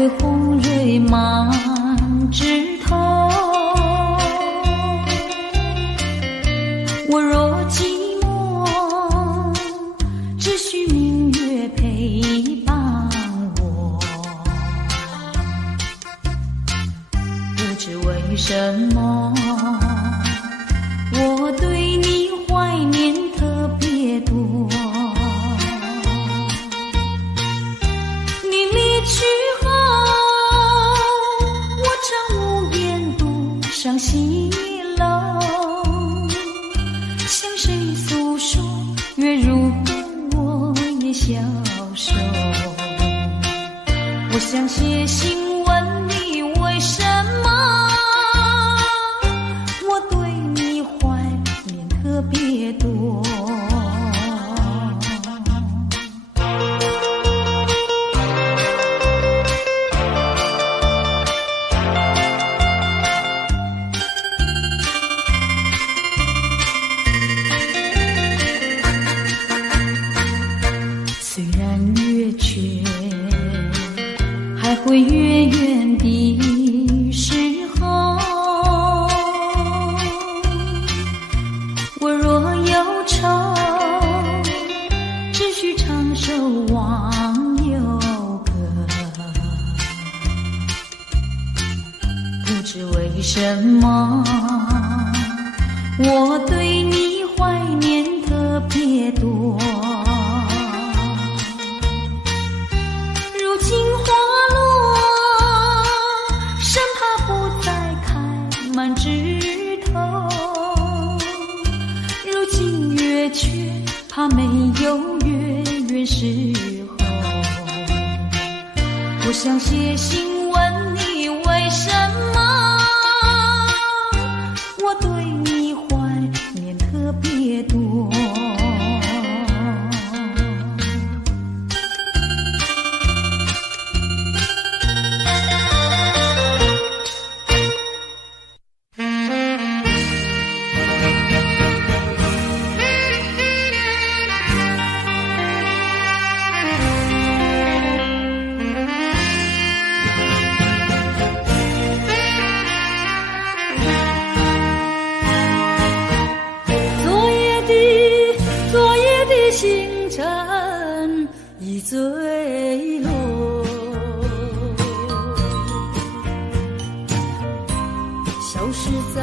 会红蕊满枝头。我若寂寞，只需明月陪伴我。不知为什么，我对你怀念特别多。你离去后，我常无言独上西楼，向谁诉说？月如歌，我也消瘦。我想写信问你，为什么我对你怀念特别多。虽然月缺，还会月圆的时候，我若忧愁，只需唱首忘忧歌。不知为什么，我对你怀念特别多。如今花落，生怕不再开满枝头。如今月缺，怕没有月圆时候。我想写信问你，为什么我对你怀念特别多。星辰已坠落，消失在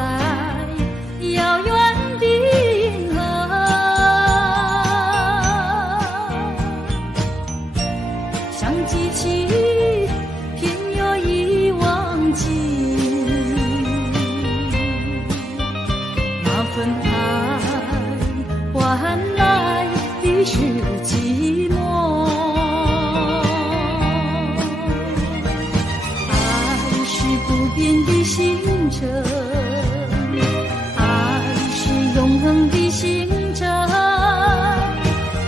遥远的银河。想记起，偏又已忘记那份爱换来的是寂寞。爱是不变的星辰，爱是永恒的星辰，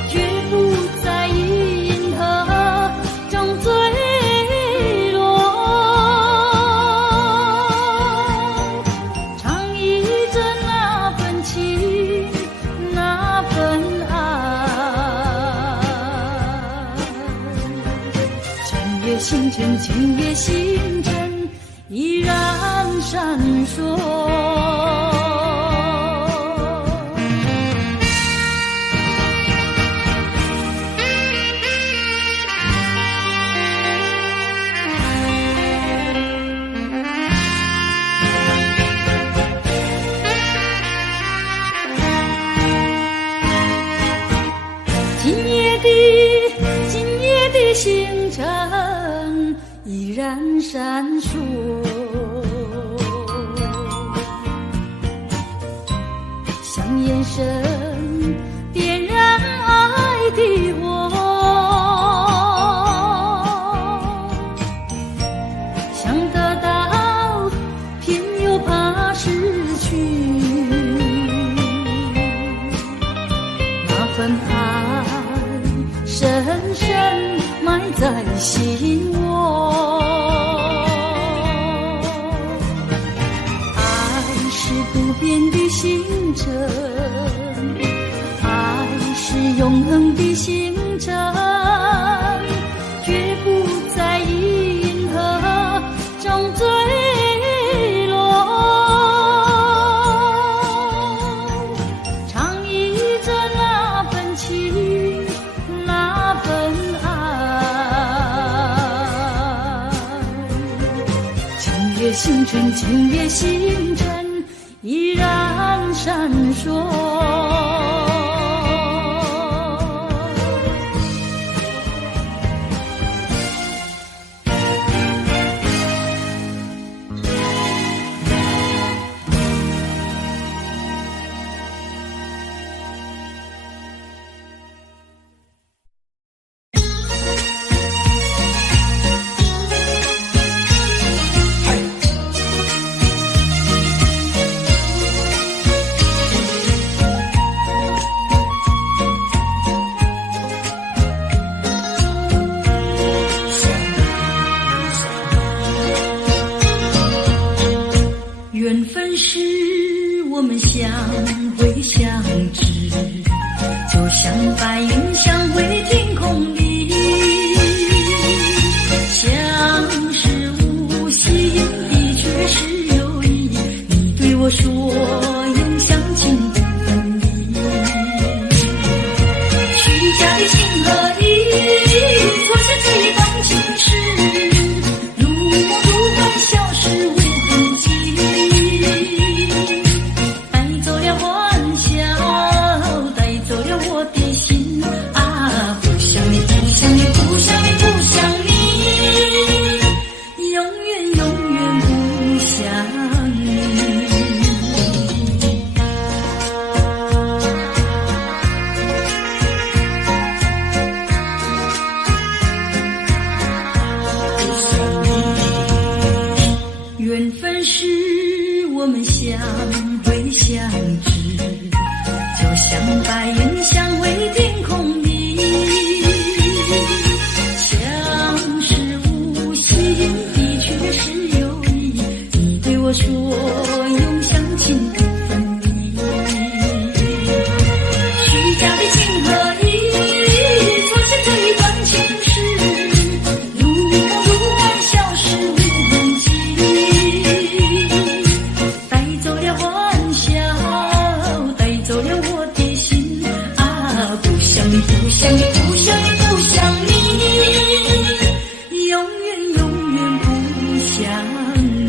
绝不在银河中坠落。唱忆着那份情，那份星辰，今夜星辰依然闪烁。今夜的星辰依然闪烁，像眼神点燃爱的火，想得到偏又怕失去，那份爱深深埋在心窝。爱是不变的星辰，爱是永恒的星辰，绝不在银河月星辰，今夜星辰依然闪烁。缘分是我们相会相知，就像白云相会天空里，相识无心的却是有意，你对我说永相亲不分离，虚假的情和义，错下这一段情事，如梦如幻消失无痕迹，缘分是我们相会相知，就像白云相会天空里，相识无心的却是有意，你对我说永相亲不分离，虚假的情和义，错下这一段情事，如梦如幻消失无痕迹，带走了欢笑，带走了我的心啊！不想你，不想你，不想你，不想你，永远永远不想你。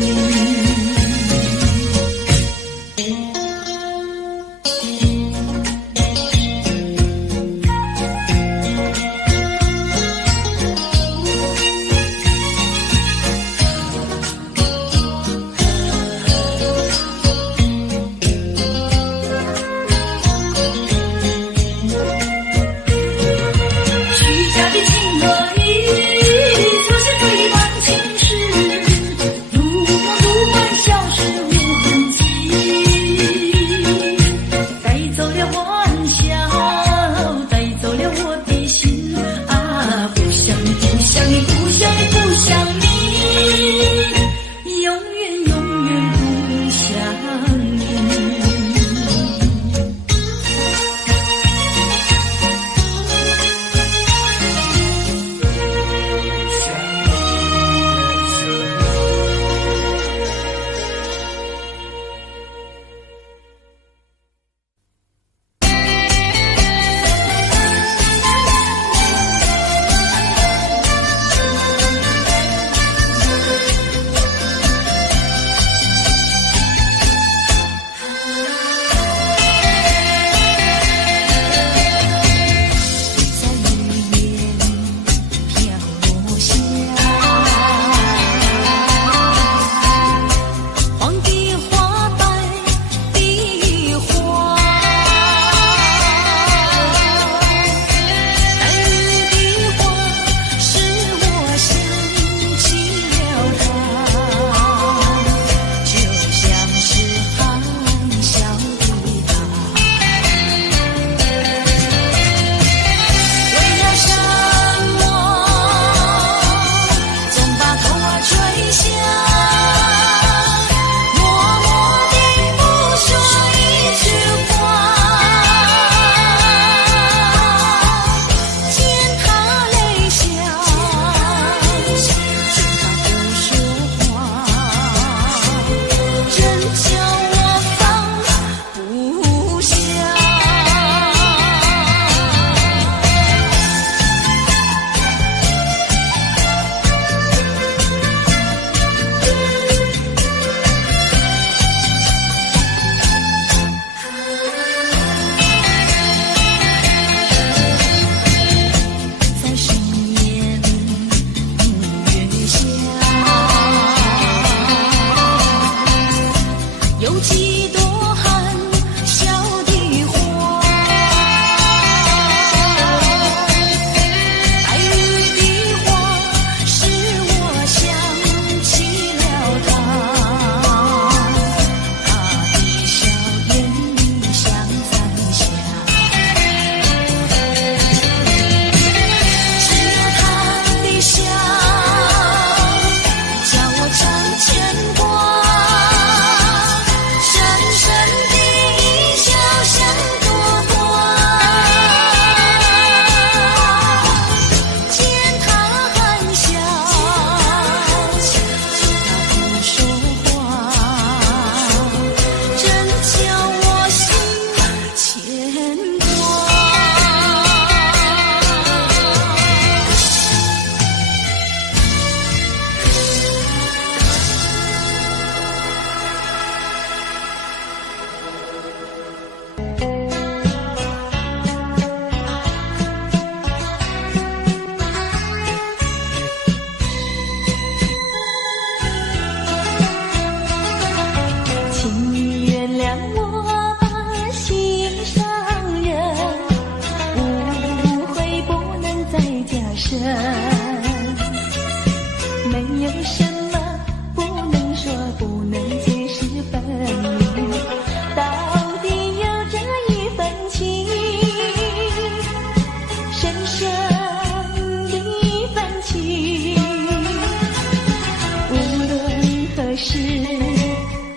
时，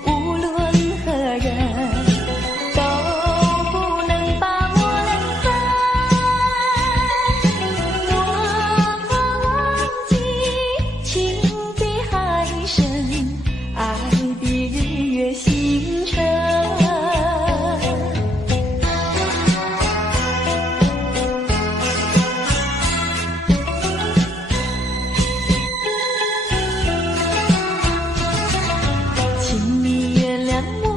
无论何人，都不能把我冷淡。我怕忘记情比海深，爱比日月星辰。请你原谅我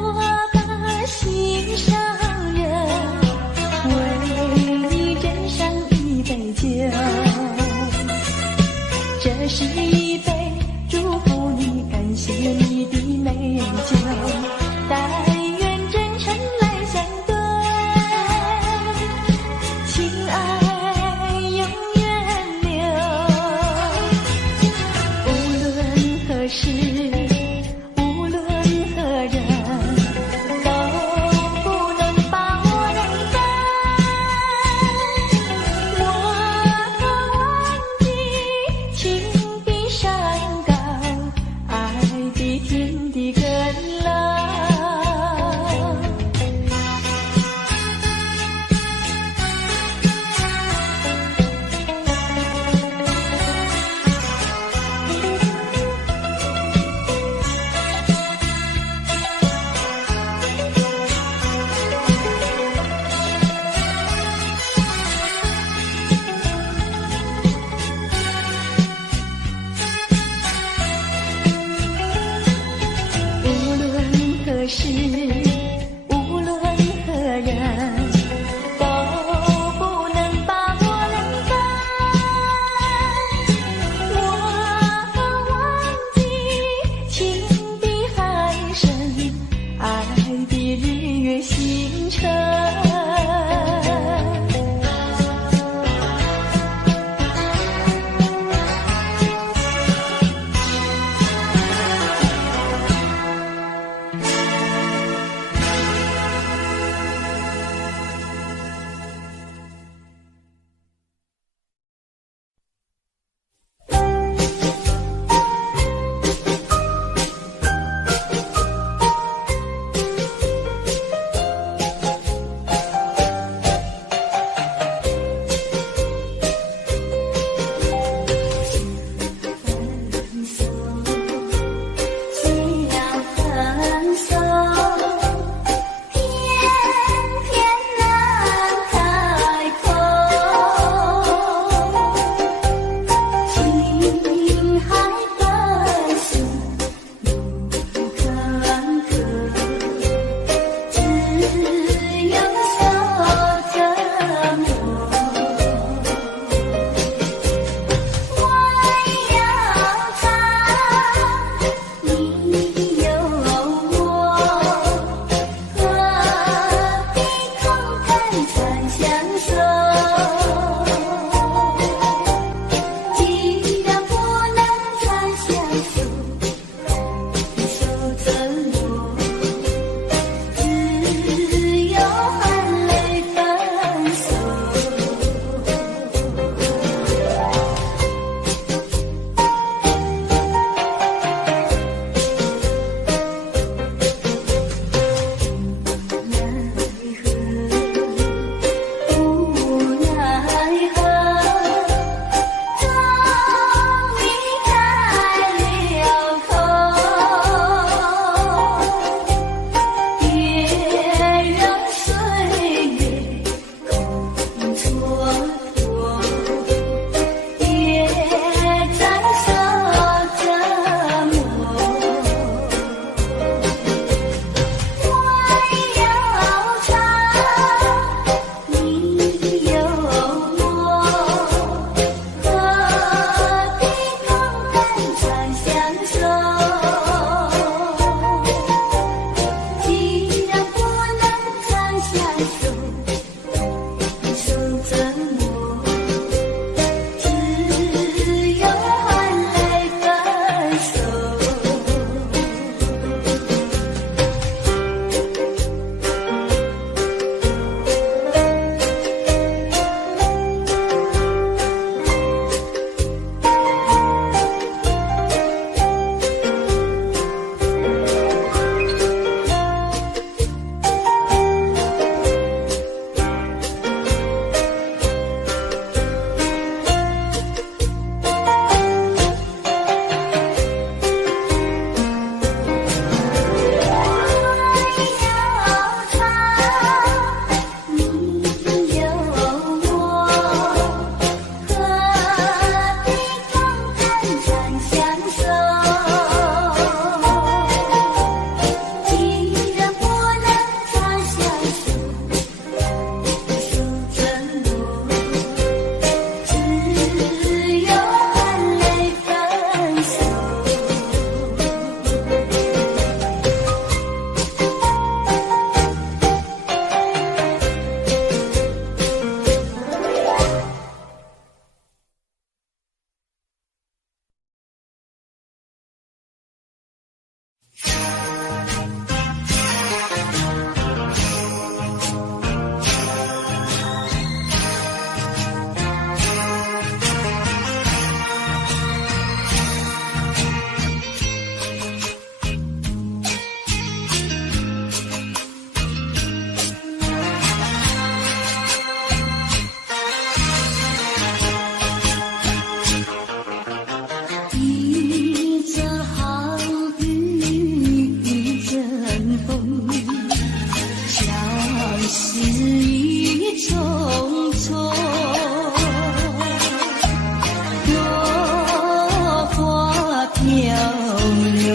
把心上人，为你斟上一杯酒，这是一杯祝福你、感谢你的美酒，但愿真诚来相对，情爱永远留。无论何时，无论何人，都不能把我冷淡。我怕忘记情比山高，爱比天地更老。无论何时，无论何人，都不能把我冷淡。我怕忘记情比海深，爱比日月星辰。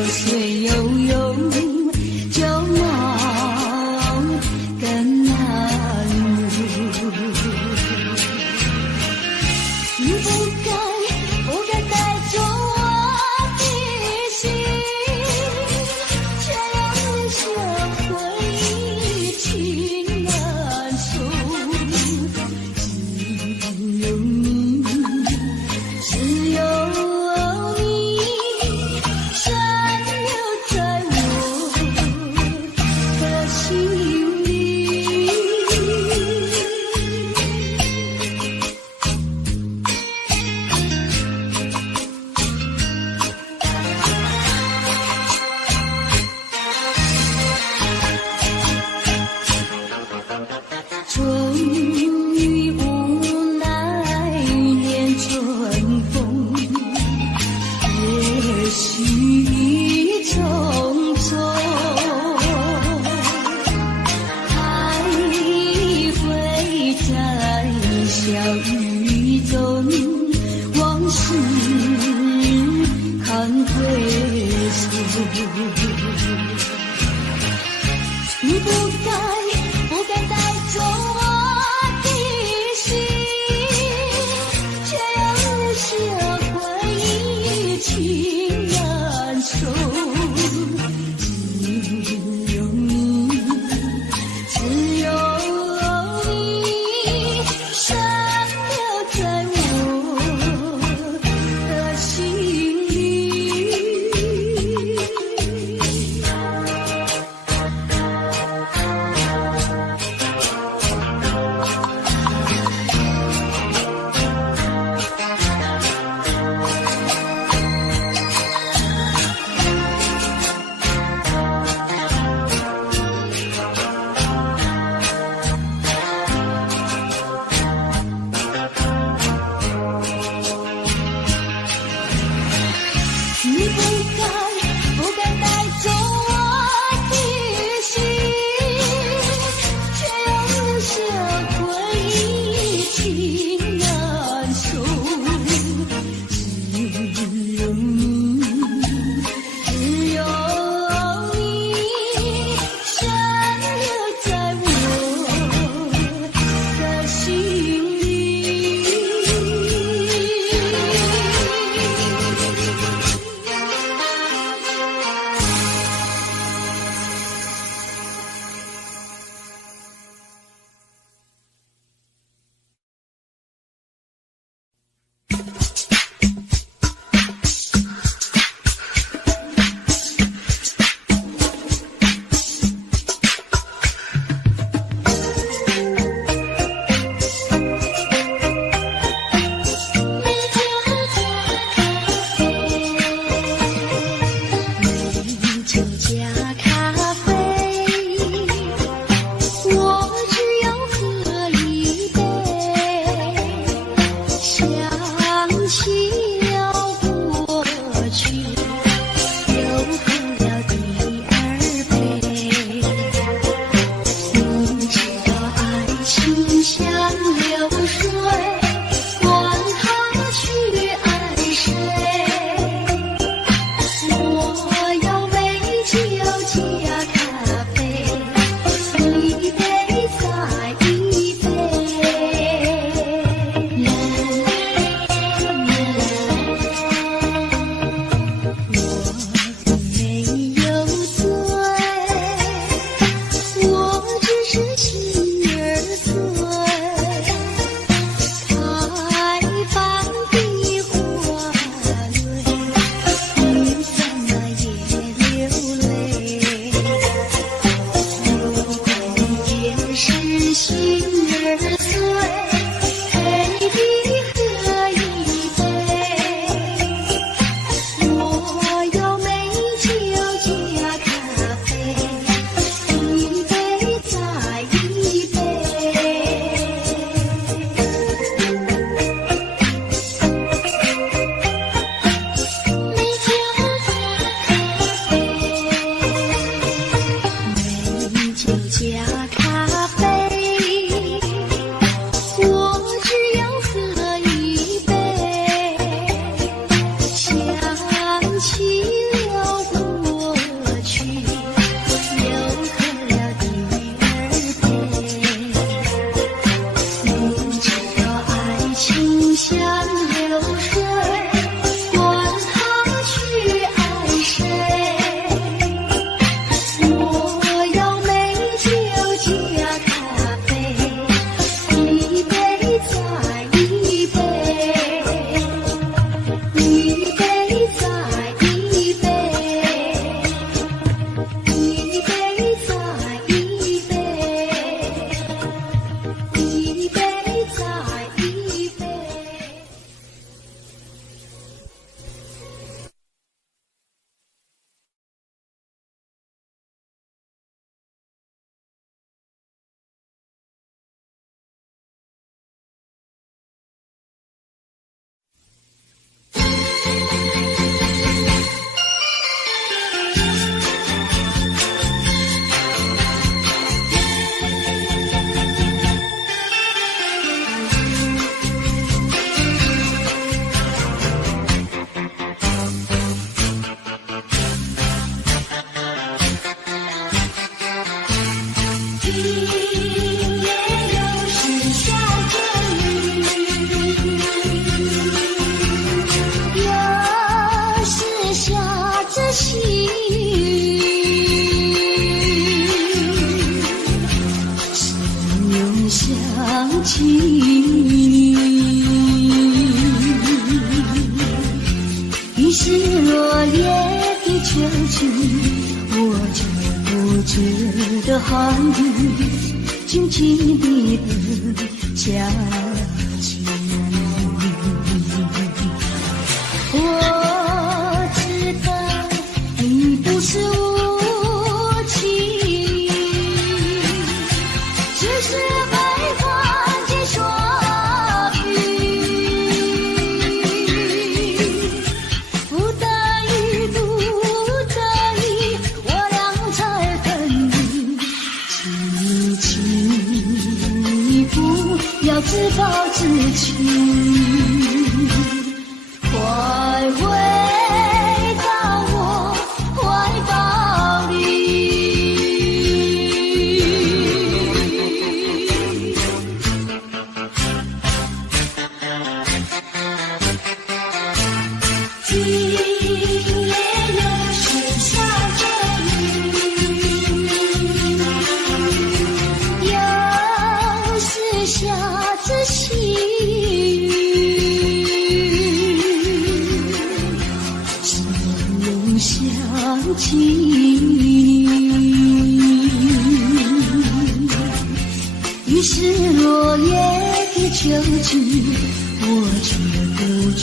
水悠悠，就梦更难入。你不该带走我的心，却让留下回忆情难收。只有你残留在我的心里。终于无奈念春风，也许匆匆，还会在笑语中往事看回首。你不该带走我的心，却让留下回忆情难收。只有你残留在我的心里。觉得寒雨静静地等下去。我知道你不是无情，只是会看见说不在意不在意，我俩才分离。请你不要自暴自弃，快回到我怀抱里。今夜又是下着雨，又是下着细雨，只有想起你。于是落叶的秋季，我却不觉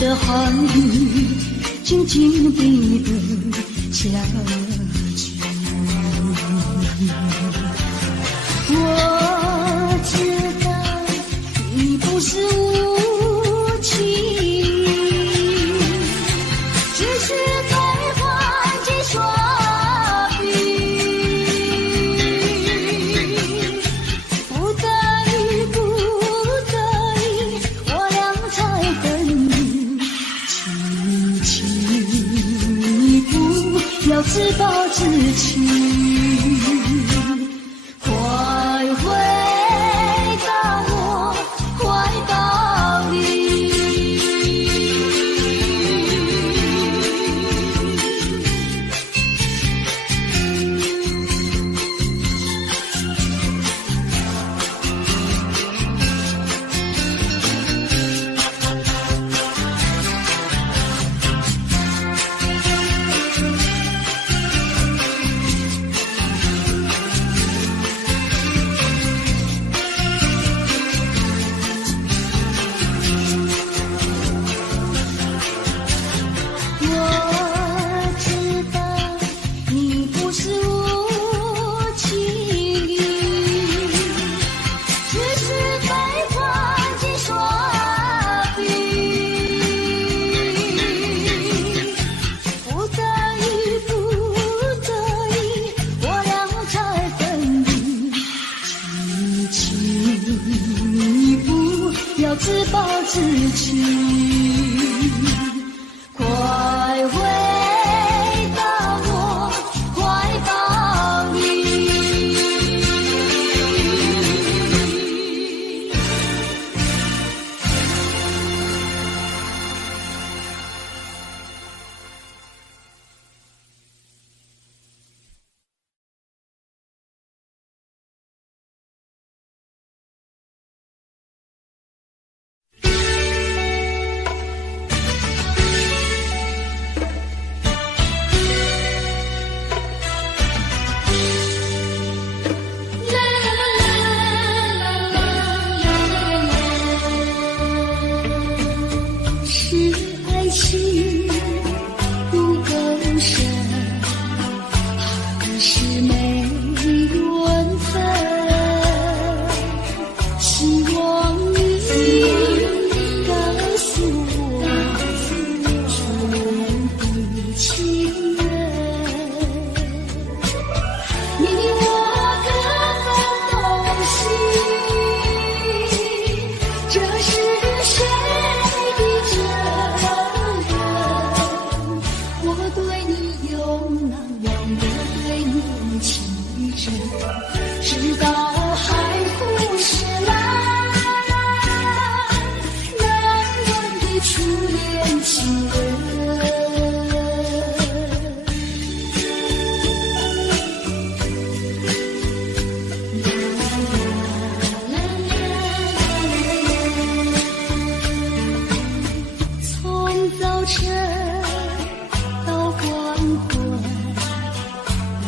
得寒雨静静地等下去。我知道你不是无情，只是在换季说不在意不在意，我俩才分离。请你不要自暴自弃，快回到我怀抱里。我知道你不是无情，只是被换季说不在意不在意，我俩才分离。请你不要自暴自弃，快回到我怀抱里。是爱情不够深，还是没缘分？希望你告诉我，初恋的情人，你我各分东西，这是谁的责任？我对你有难忘的对你情真，直到海枯石烂，难忘的初恋情人。从早晨到黄昏，为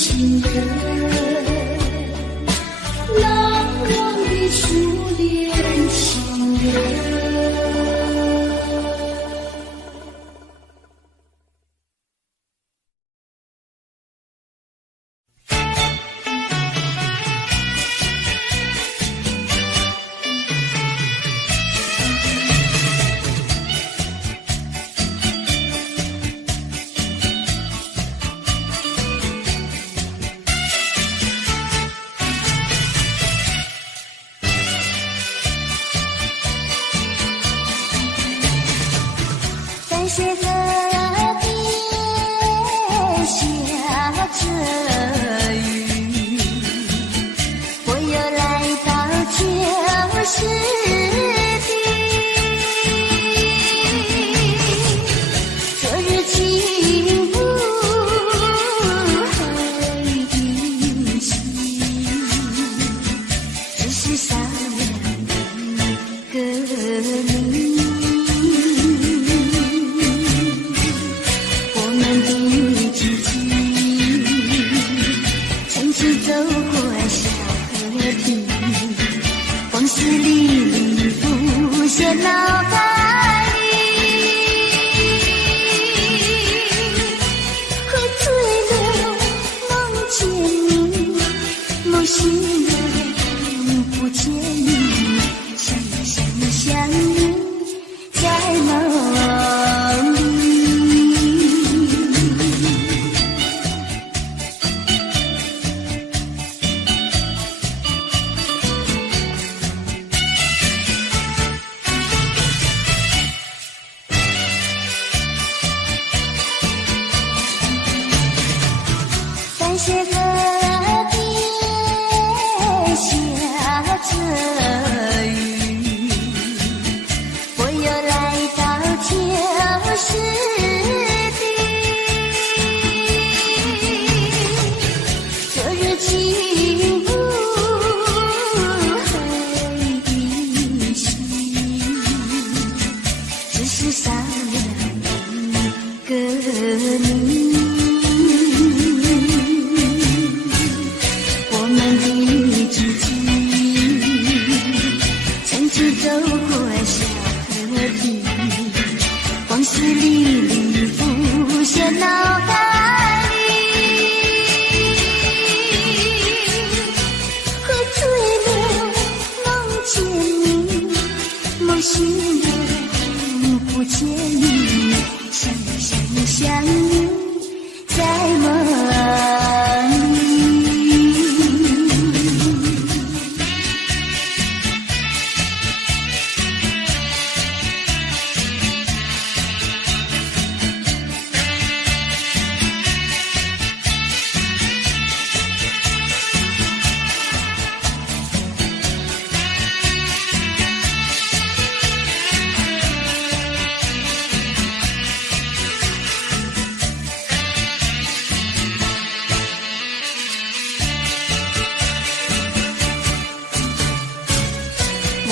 情人，难忘的初恋情人。在河边下着雨，我又来到旧时地。昨日情不黑的心，只是少了一个你。走过小河堤，往事历历浮现脑海里，喝醉了梦见你，梦醒了不见你，想你在梦里。在河边下着雨，我又来到旧时地。昨日情不黑的心，只是少了一个你。走过小河堤，往事历历浮现脑海里，喝醉了梦见你，梦醒了不见你，想你在梦里。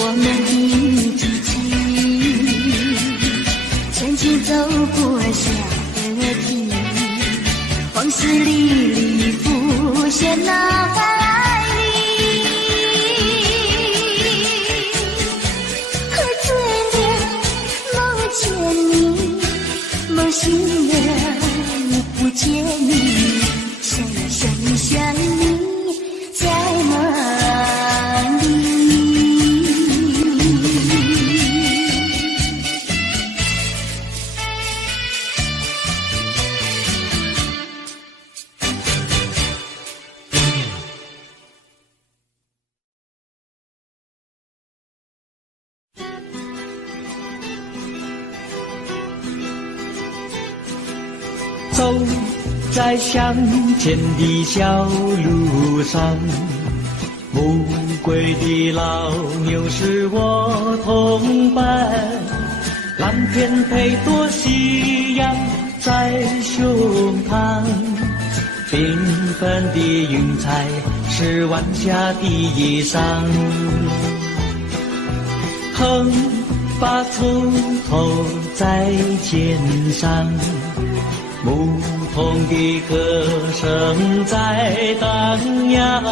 我们一起前去走过小河堤，往事历历浮现脑海里，喝醉了梦见你，梦醒了不见你，想你在梦里。走在乡间的小路上，暮归的老牛是我同伴，蓝天配朵夕阳在胸膛，缤纷的云彩是晚霞的衣裳，横把锄头在肩上，木同的歌声在荡漾。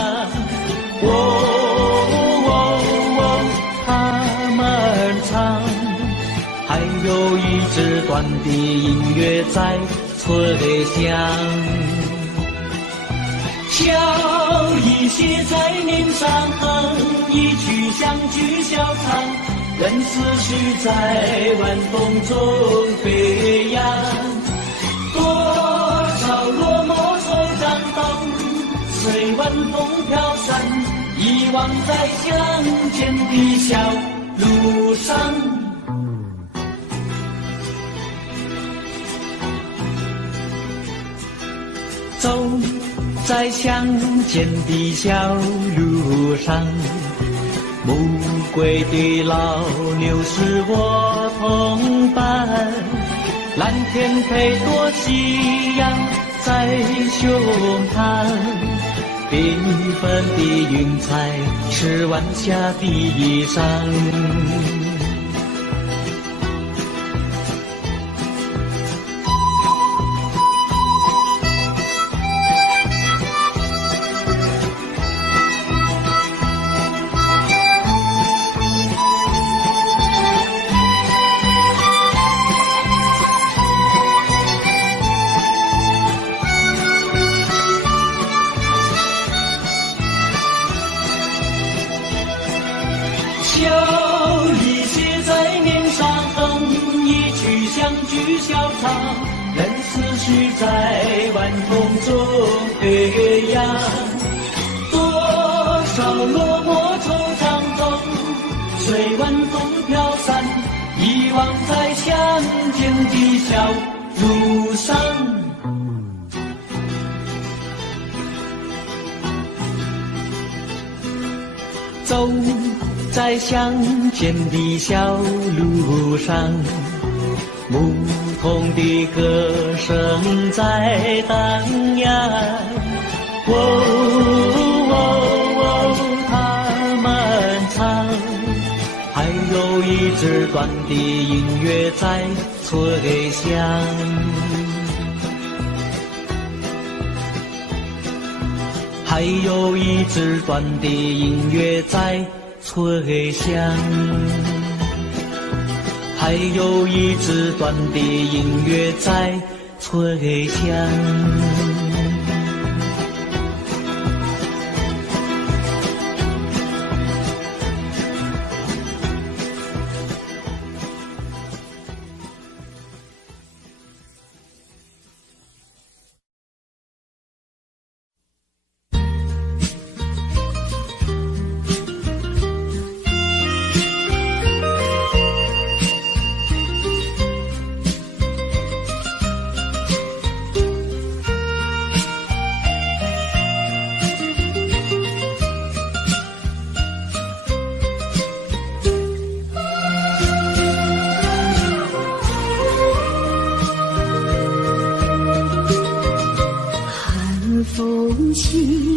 他们唱，还有一支短的音乐在吹响。笑意写在脸上，一曲相聚笑唱，任思绪在晚风中飞扬。多少落寞惆怅都随晚风飘散，遗忘在乡间的小路上。走在乡间的小路上，暮归的老牛是我同伴，蓝天配朵夕阳在胸膛，缤纷的云彩是晚霞的衣裳。任思绪在晚风中飞扬，多少落寞惆怅都随晚风飘散，遗忘在乡间的小路上。走在乡间的小路上，牧童的歌声在荡漾。他们唱，还有一支短的音乐在吹响。还有一支短的音乐在吹响。还有一支短的音乐在吹响。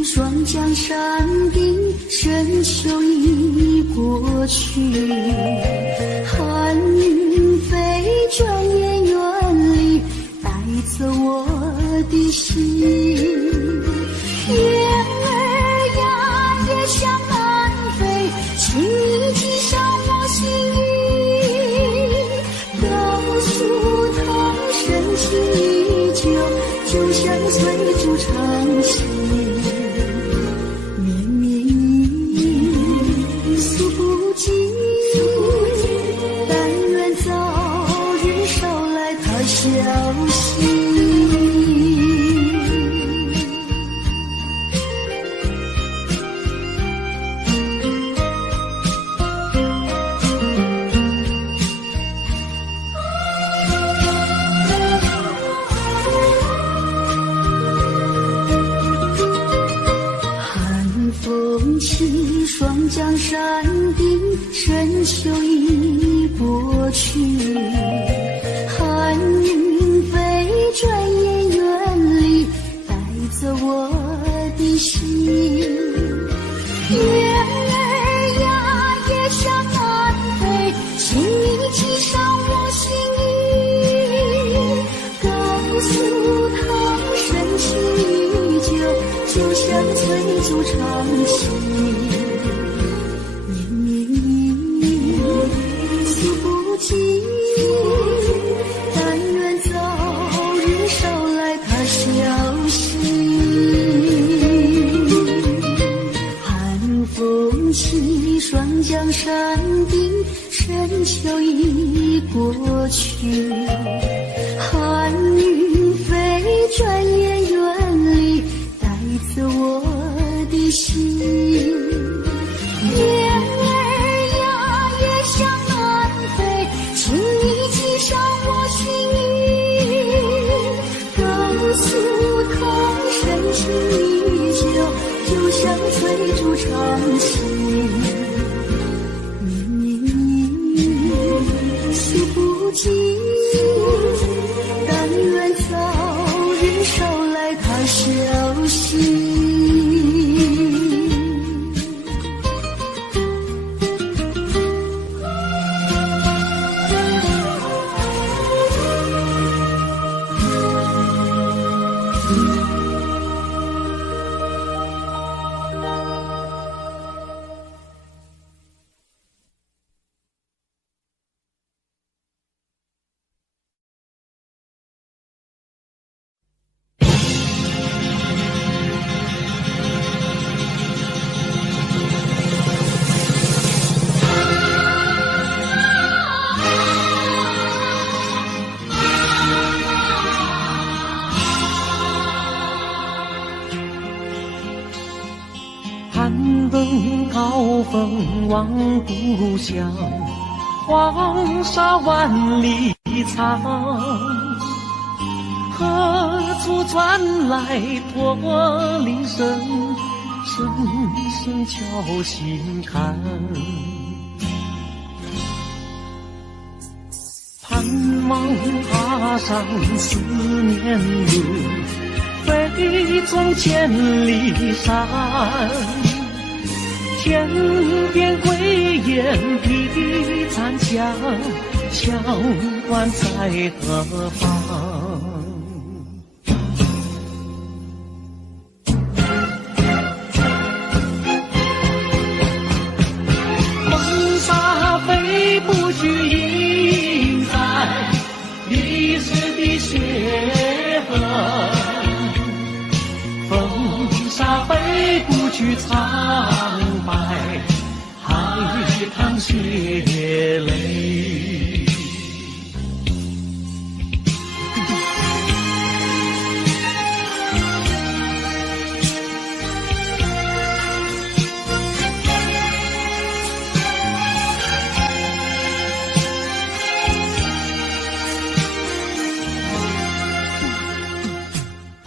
双江山顶，深秋已过去，寒云飞，转眼远离，带走我的心。月儿呀，也向南飞，请你系上我心意，告诉他深情依旧，就像翠竹长青。双江山顶，深秋已过去，寒云飞，转眼远离，带走我的心。月儿呀，也向南飞，请你系上我心意，告诉他筑长情。诉不尽，但愿早日捎来他消息。寒风起，霜降山顶，深秋已过去。寒云飞，转眼远离，带走我的心。雁儿呀，也向南飞，请你系上我心衣，告诉他深情依旧，就像翠竹长青。诉不尽，但愿早日捎来他消息。高峰望故乡，黄沙万里长。何处传来驼铃声，声声敲心坎。盼望踏上思念路，飞纵千里山。天边归雁披残香，乡关在何方？风沙飞不去，印在历史的血痕。风沙飞不去，苍白海棠血泪。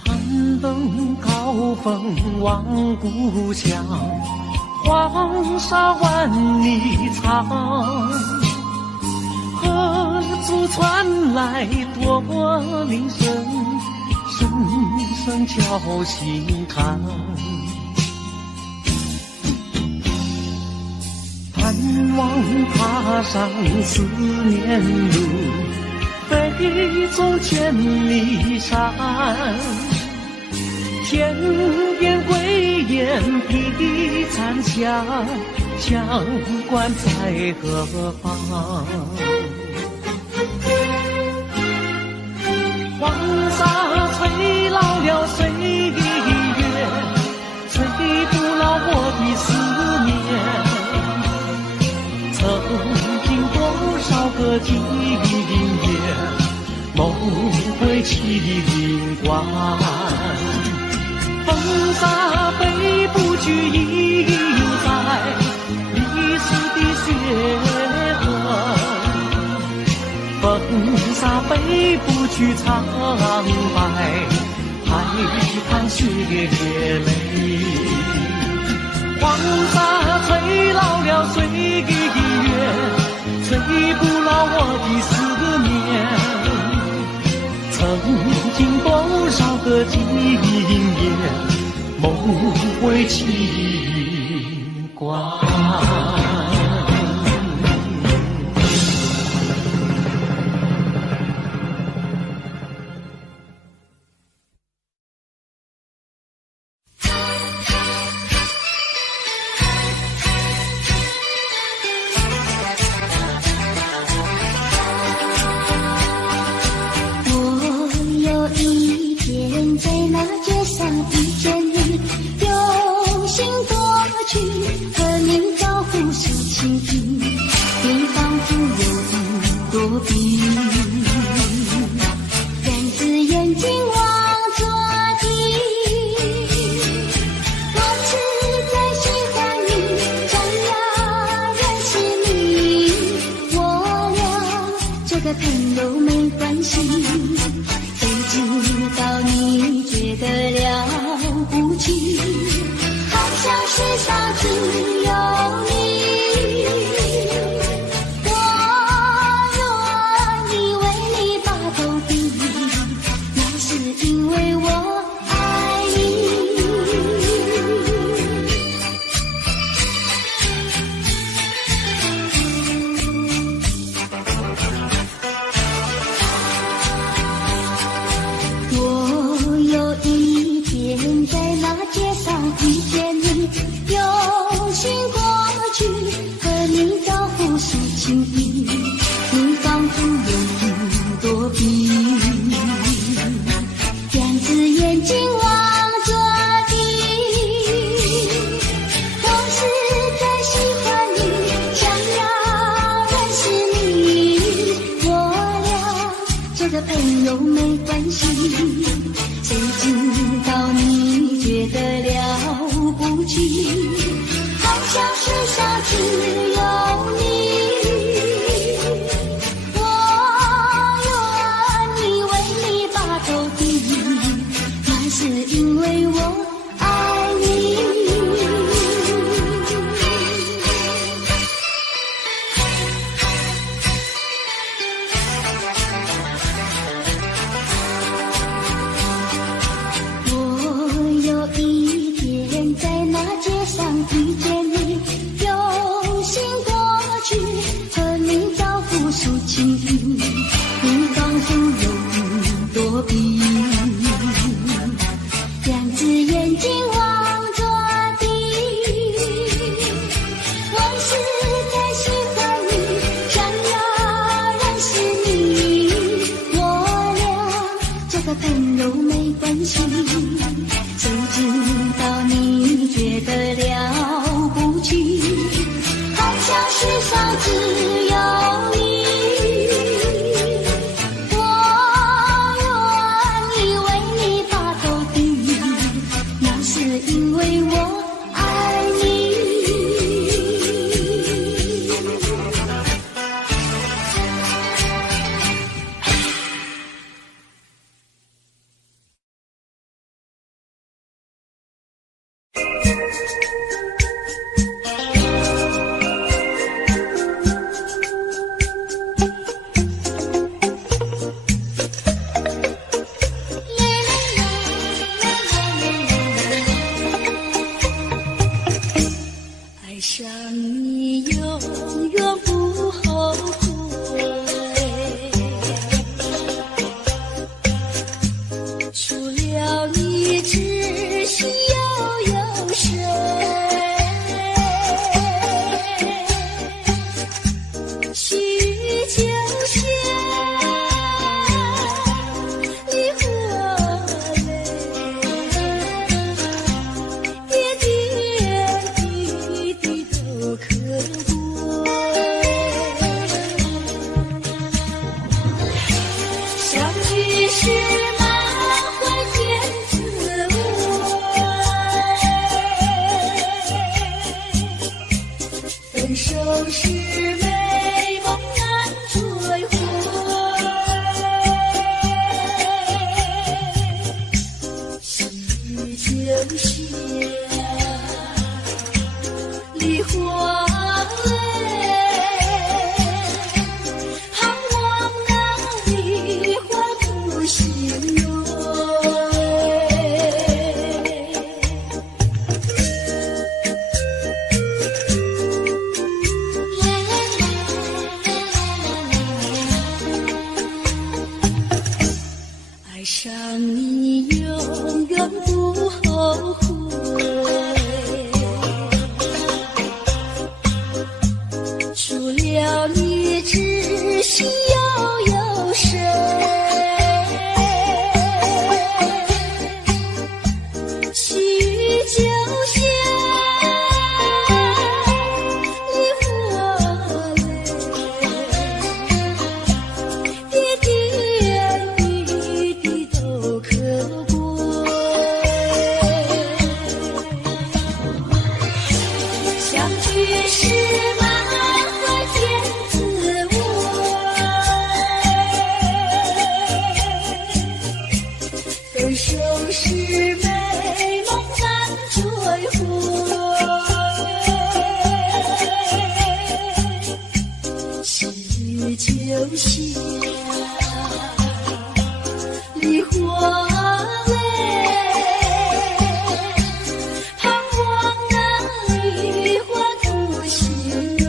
攀登高峰望故乡，黄沙万里长。何处传来驼铃声，声声敲心坎。盼望踏上思念路，飞纵千里山。天边归雁披残香，乡关在何方？黄沙吹老了岁月，吹不老我的思念。曾经多少个今夜，梦回清关。风沙飞不去，印在历史的血痕。风沙飞不去，苍白海棠血泪。黄沙吹老了岁月，吹不老我的思念。曾经多少个今夜，梦回清关。那街上遇见你，用心过去，和你招呼诉情意，你仿佛有一朵笔，两只眼睛望着地。我实在喜欢你，想要认识你，我俩做个朋友没关系。谁知道你觉得了不起，好像世上只有你。我愿意为你把头低，那是因为我爱你。我有一天在那街上遇见你，用心过去，和你招呼诉情意，你仿佛有一朵笔，两只眼睛望着地。我实在喜欢你，想要认识你，我俩做个朋友没关系。谁知道你觉得了不起，好像世上只有你。我愿意为你把头低，那是因为我爱你。我有一天在那街上遇见你，用心过去，和你招呼诉情意，你仿佛有一朵笔，两只眼睛望着地。我实在喜欢你，想要认识你，我俩做个朋友没关系。谁知道你觉得了不起，好像世上只有你。我愿意为你把头低，那是因为我爱你。爱上你永远不后悔，除了你知心又有谁？须臾就现离合泪，点点滴滴都可贵。相聚时满怀甜滋味，分手时美梦难追回。须臾就现梨花泪，盼望那梨花不心蕊。爱上你永远不后悔，除了你知心又有谁？手是美梦难追回，是秋夏梨花泪，盼望那梨花吐心蕊。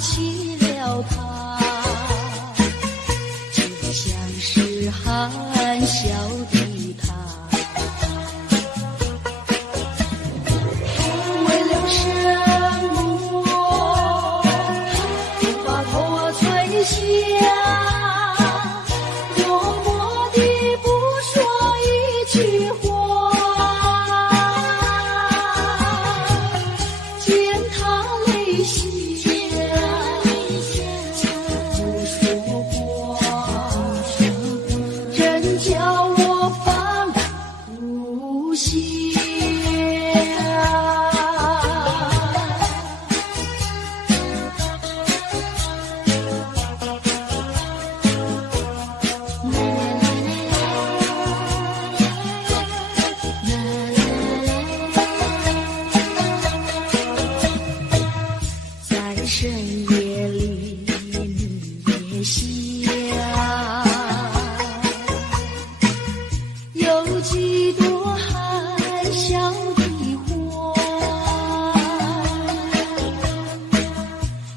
起了他，就像是含笑的他。为了什么不把头垂下？默默地不说一句话，见他泪下不说话，真叫我放不下。在深夜里你也想，有几朵含笑的花，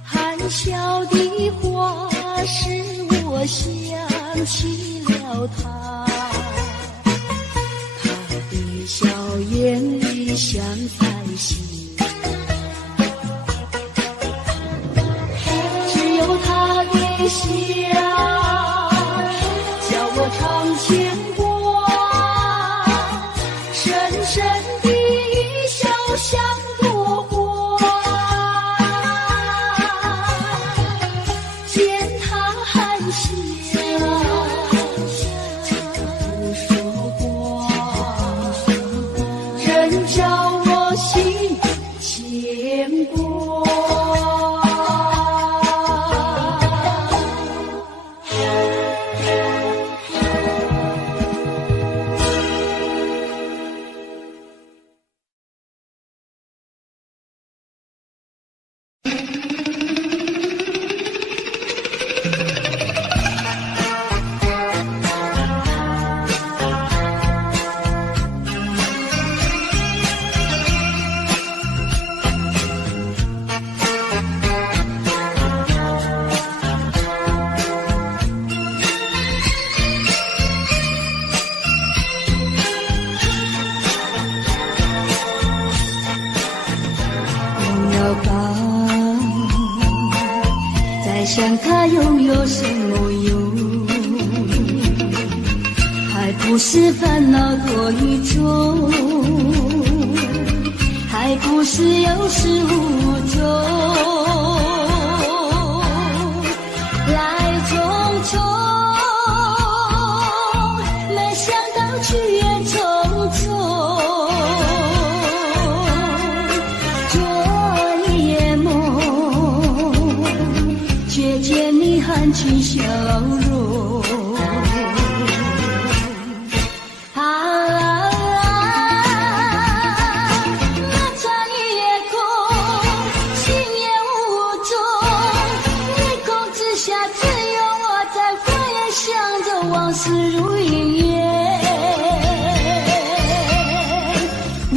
含笑的花使我想起了他，他的笑眼里像彩星，只有他的笑叫我常牵挂，深深的一笑像朵花，见他含笑不说话，真叫我心牵挂。在想他拥有什么用，还不是烦恼多一种，还不是有始无终，来匆匆，没想到去也匆匆。见你含情笑容，那场夜空，心也无踪，夜空之下只有我在花园想着往事如云烟，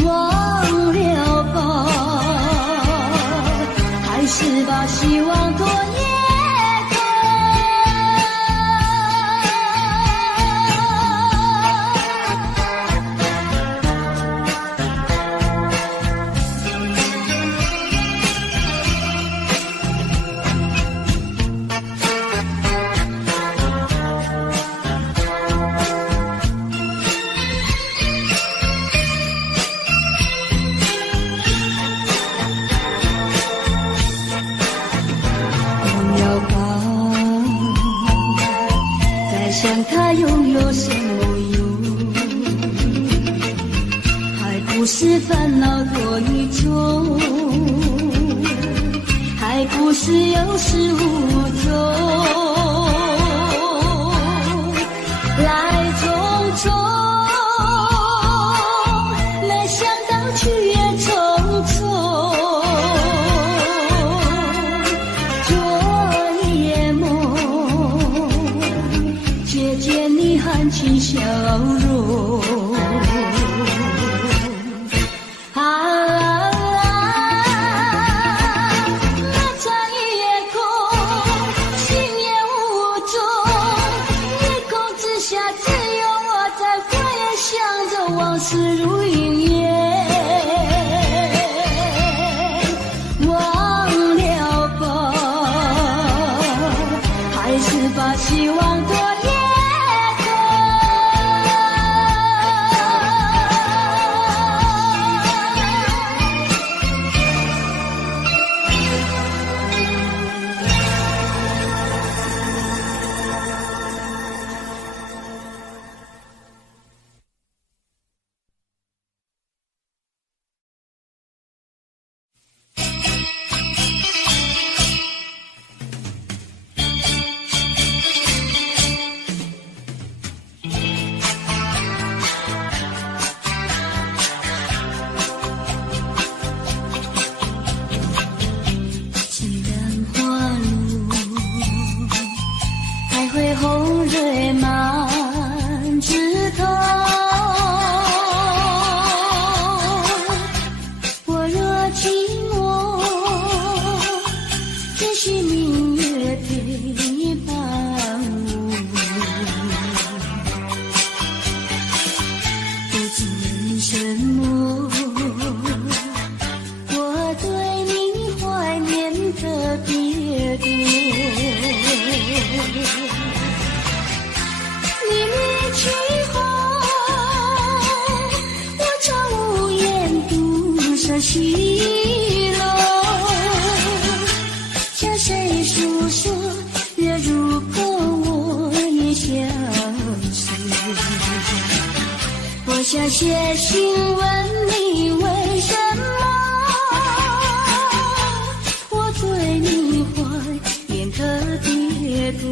忘了吧，还是把希望拖延。想他拥有什么用，还不是烦恼多一种，还不是有始无终，来匆匆，没想到去也匆匆。见你含情笑容，那场夜空，的西落，向谁诉说？月如风，我也相思。我想写信问你，为什么我对你怀念特别多？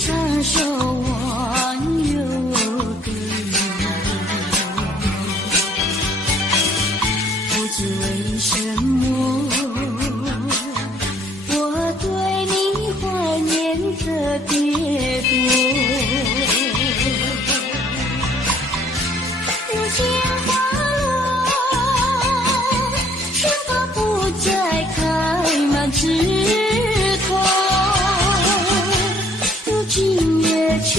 唱首忘忧歌，不知为什么我对你怀念特别多。如今花落，春花不再开满枝头，却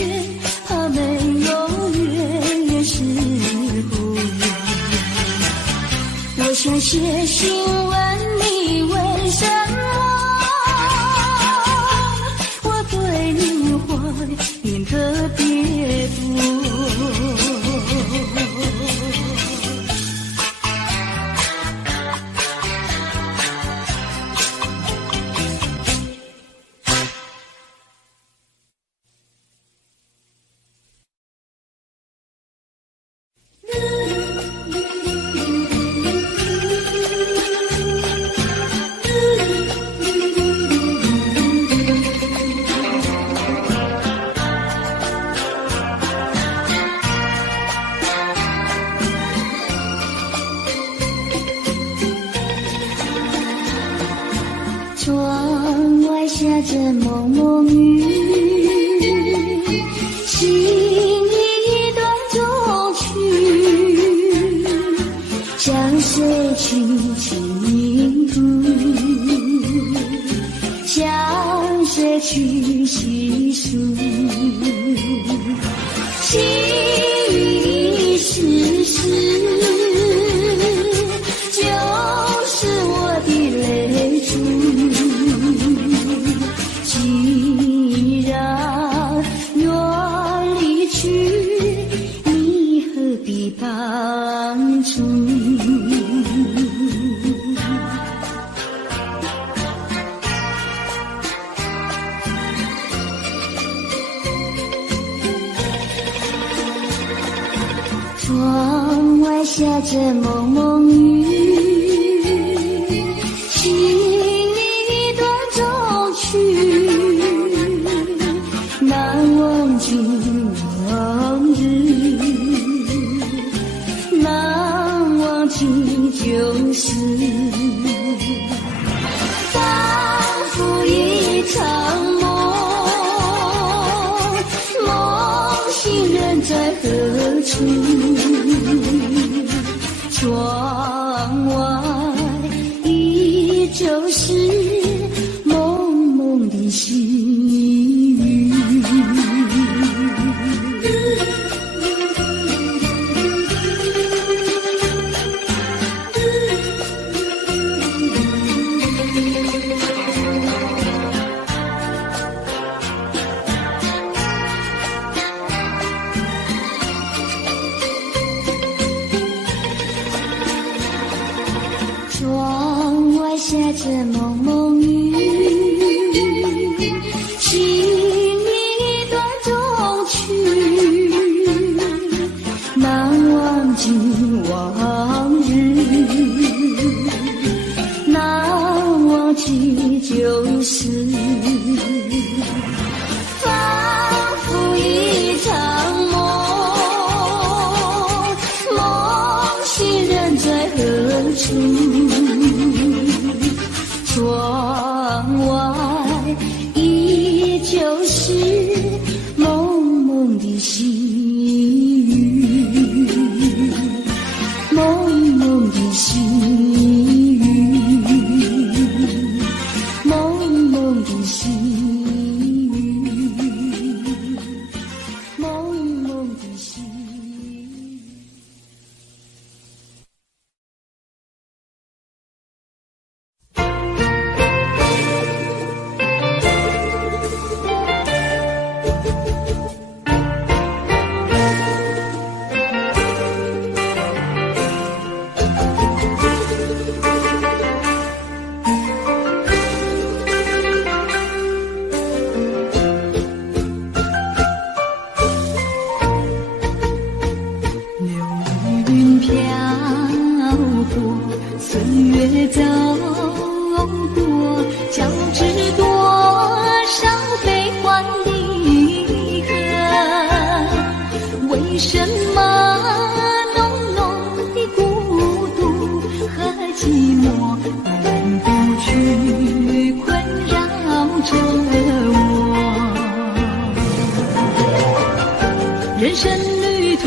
怕没有月圆时候。我想写信问你，为什么我对你怀念特别多。窗外下着蒙蒙雨，心里一段衷曲，向谁去倾诉？向谁去细数？细雨丝丝，就是我的泪珠。既然远离去，你何必当初？窗外下着蒙蒙雨，心里一段衷曲，难忘记往日，难忘记旧事，仿佛一场梦，梦醒人在何处？窗外依旧是蒙蒙的细雨。窗外下着蒙蒙雨，心里一段衷曲，难忘记往日，难忘记旧事，仿佛一场梦，梦醒人在何处？窗什么浓浓的孤独和寂寞永不去困扰着我？人生旅途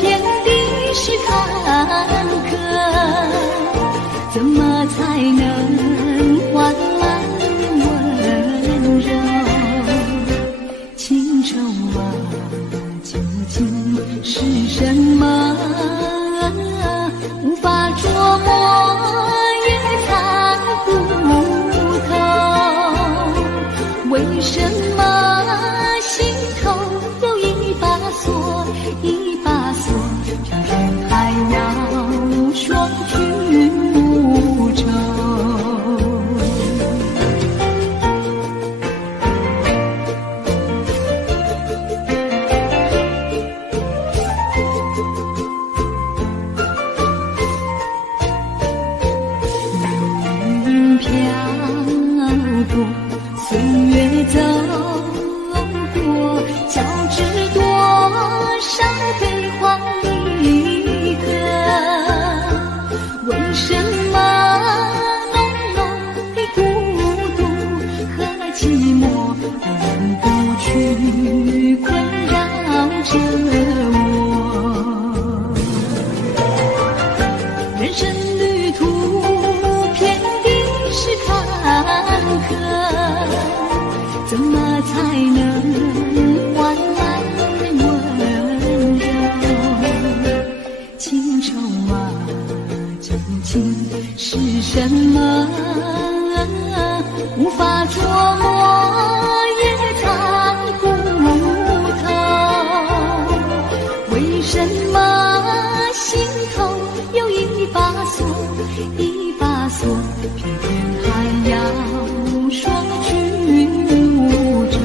遍地是坎坷，怎么才能换来温柔？情愁啊，究竟是什么？无法捉摸，也猜不透。为什么心头有一把锁，一把锁，偏偏还要双去无愁？飘过，岁月走过，交织多少悲欢离合？为什么浓浓的孤独和寂寞永不去困扰着我？人生旅途遍地是坎坷，怎么才能换来温柔？情愁啊，究竟是什么？无法捉摸，也猜不透。为什么心头有一把锁，一把锁，偏偏还要双去无愁？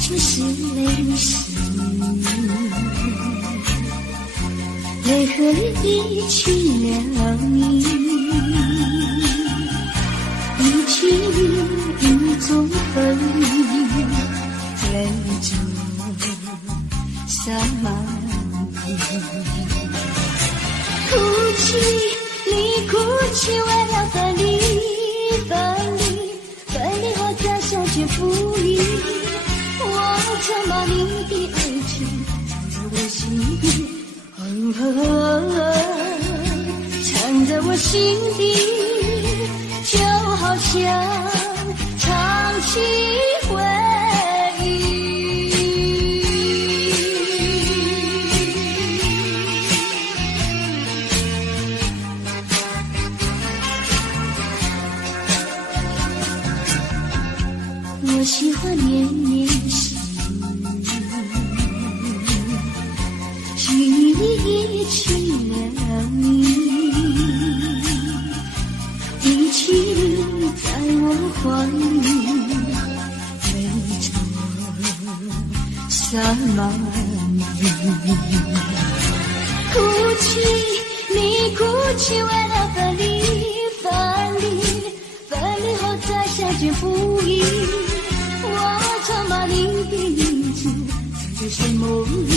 处是泪湿，泪和你一起了你，一起一种分离，泪中洒满地。哭泣，你哭泣，为了分离，分离，分离后再相见不易。我曾把你的爱情藏在我心底，藏在我心底，就好像唱起回忆。我喜欢年年时，是你一起了你，一起在我怀里，泪中洒满地。哭泣，你哭泣，为了分离，分离，分离后再相见不易。我曾把你的名字藏在睡梦里，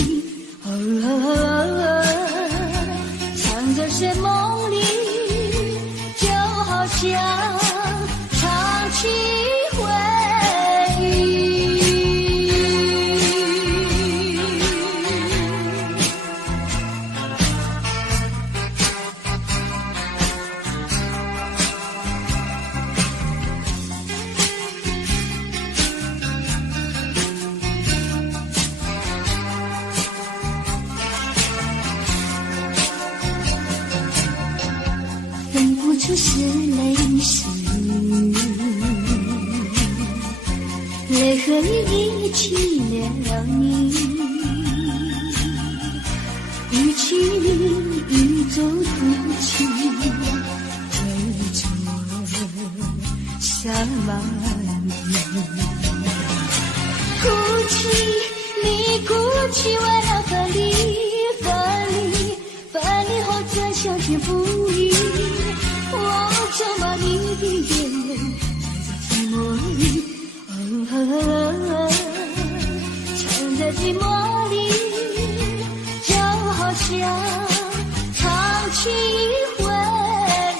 藏在睡梦里，就好像唱起回忆。就是泪湿，泪和你一起了你，一起一种哭泣，泪中洒满地。哭泣，你哭泣，为了分离，分离，分离后再相见不易。我曾把你的眼泪藏在寂寞里，藏在寂寞里，就好像唱起回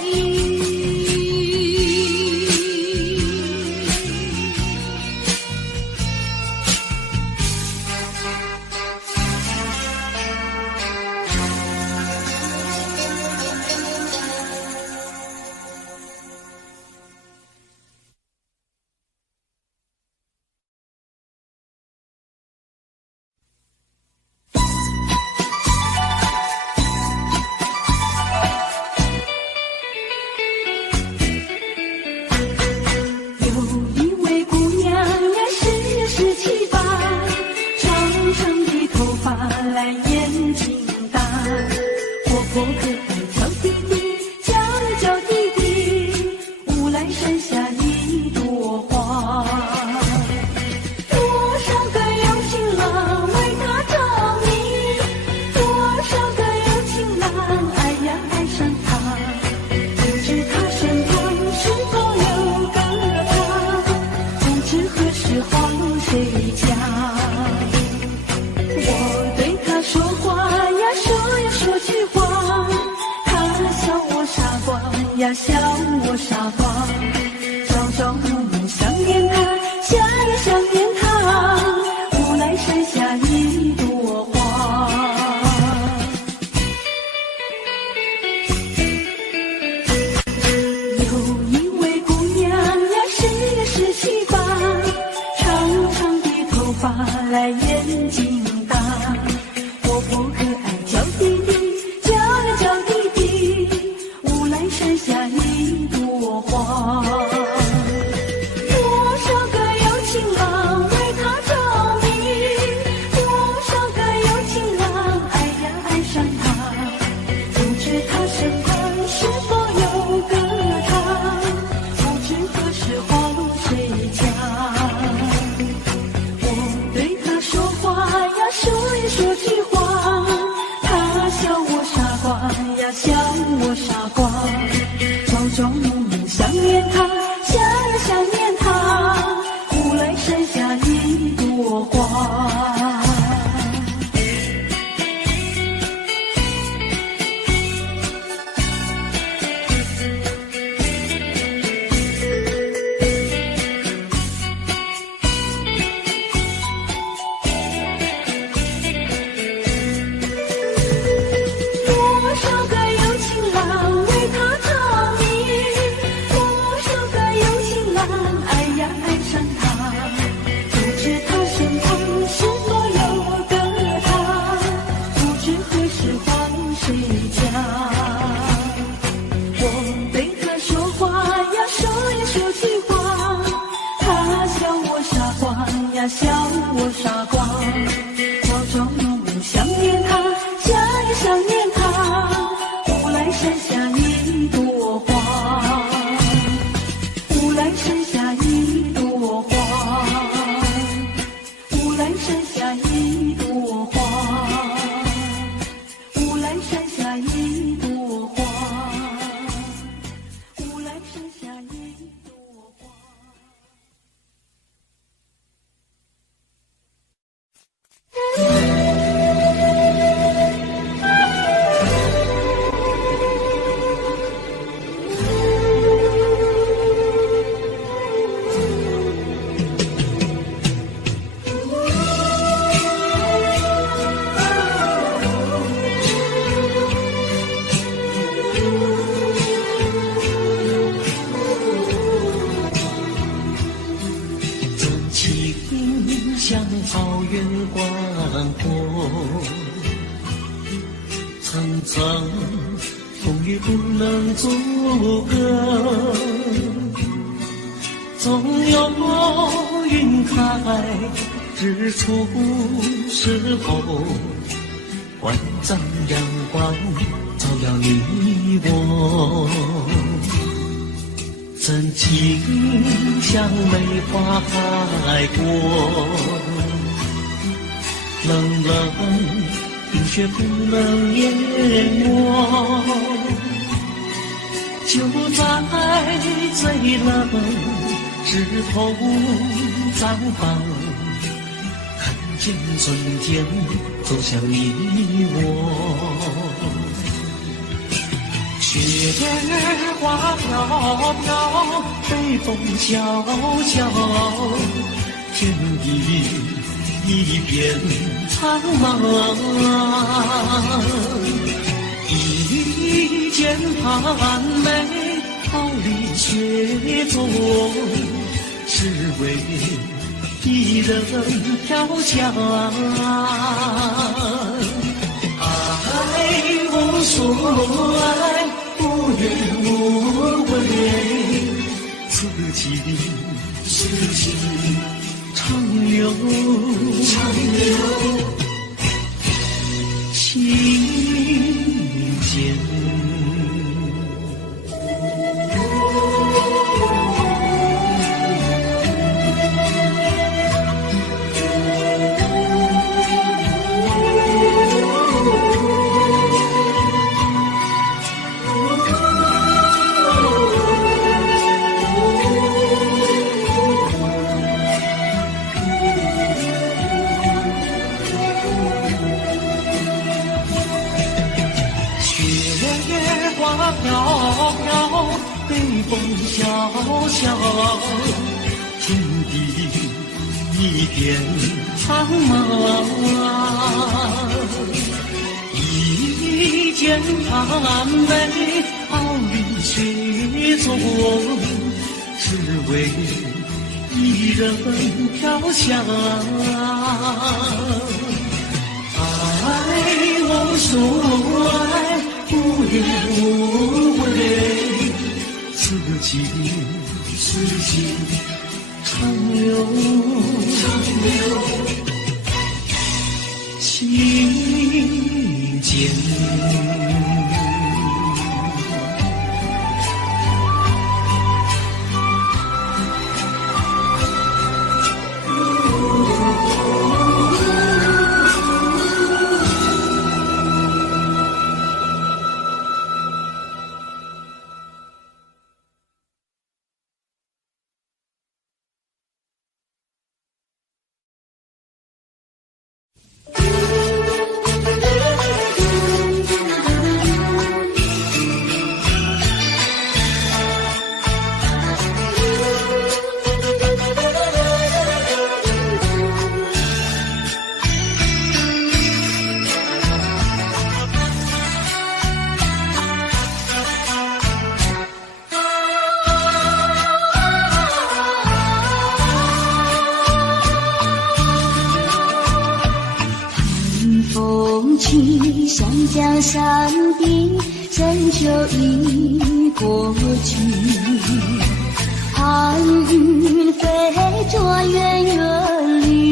忆。笑我傻瓜，朝朝暮暮想念他，想也想念他，无奈剩下一朵花。有一位姑娘呀，是17、8，长长的头发来眼睛大，活泼可爱叫弟弟，叫呀叫弟弟，无奈剩下一朵花。多少个有情郎为她着迷，多少个有情郎爱呀爱上她，不知他身旁是否有个他，不知何时黄水家。我对呀笑我傻瓜，朝朝暮暮想念他，家也想念他。乌来山下一朵花，乌来山下一朵花，乌来山下一朵花，乌来山下一朵花，乌来山下一朵花。真情像草原广阔，层层风雨不能阻隔，总有云开日出时候，万丈阳光照耀你我。真情像梅花开过，冷冷冰雪不能淹没，就在最冷枝头绽放，看见春天走向你我。雪儿花飘飘，北风萧萧，天地一片苍茫。一剑寒梅，毫厘雪中，只为一人飘香。爱无所爱，无怨无悔，此情长留情间。飘飘，北风萧萧，天地一片苍茫。一剑寒梅，毫厘雪中，只为一人飘香。爱无所爱，无怨无悔，此情长留情间。风起湘江山顶，深秋已过去。寒云飞转远远离，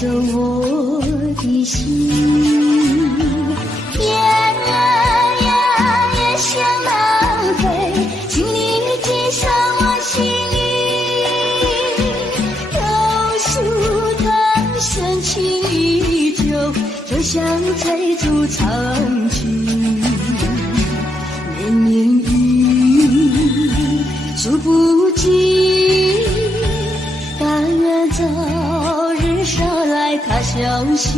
走我的心。夜想浪费，请你寄上我心意。榕树藤深情依旧，就像追逐长裙。绵绵雨数不尽，但愿早日捎来他消息。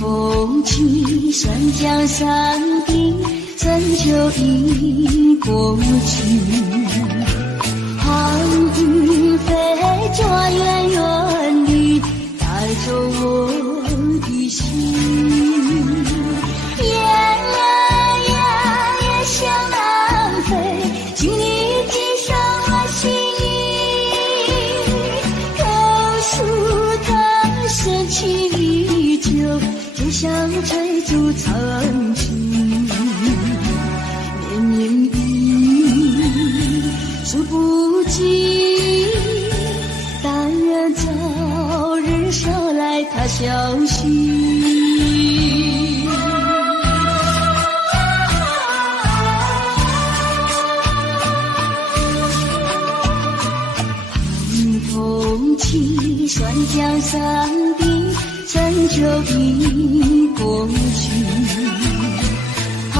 风起山江山顶，怎就已过去？寒雨飞转远远地，带走我的心。夜想浪费，请你寄上我心意。榕树藤深情依旧，就像追逐长裙。绵绵雨数不尽，但愿早日捎来他消息。风起山江山顶，怎就已过去？寒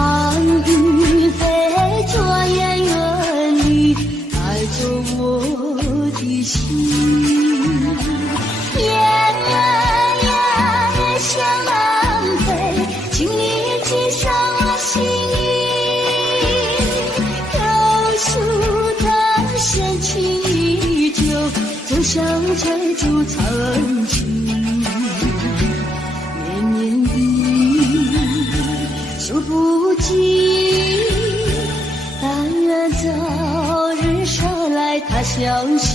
雨飞转远远地，带走我的心。夜想浪费，请你寄上我心意。榕树藤深情依旧，就像追逐长裙。绵绵雨数不尽，但愿早日捎来他消息。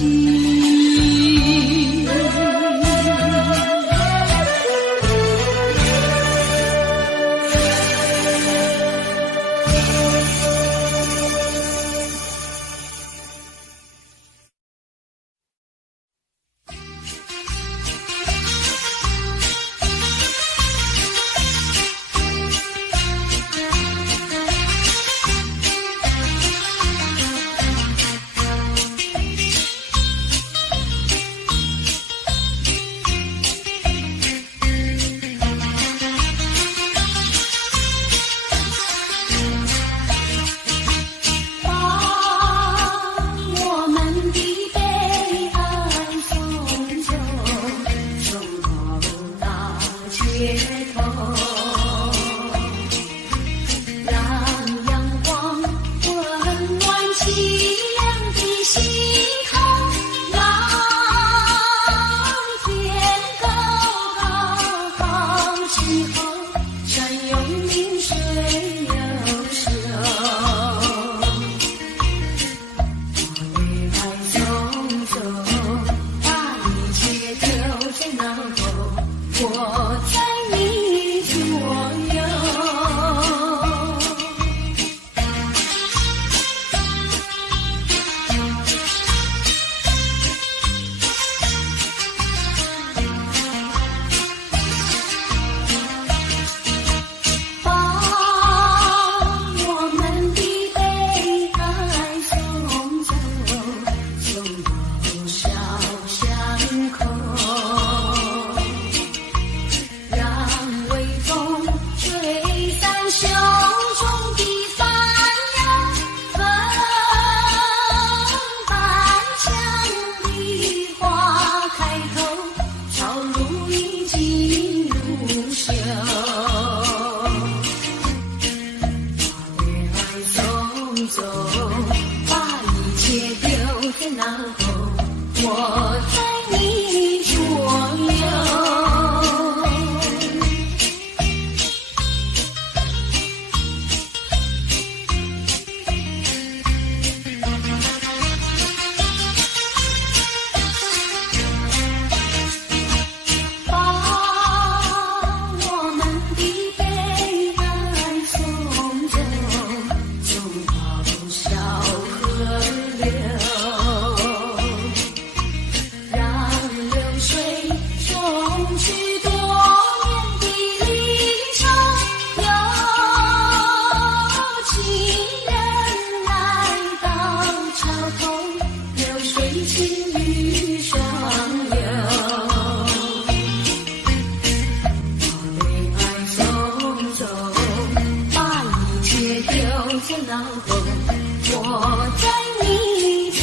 我在你左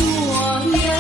右。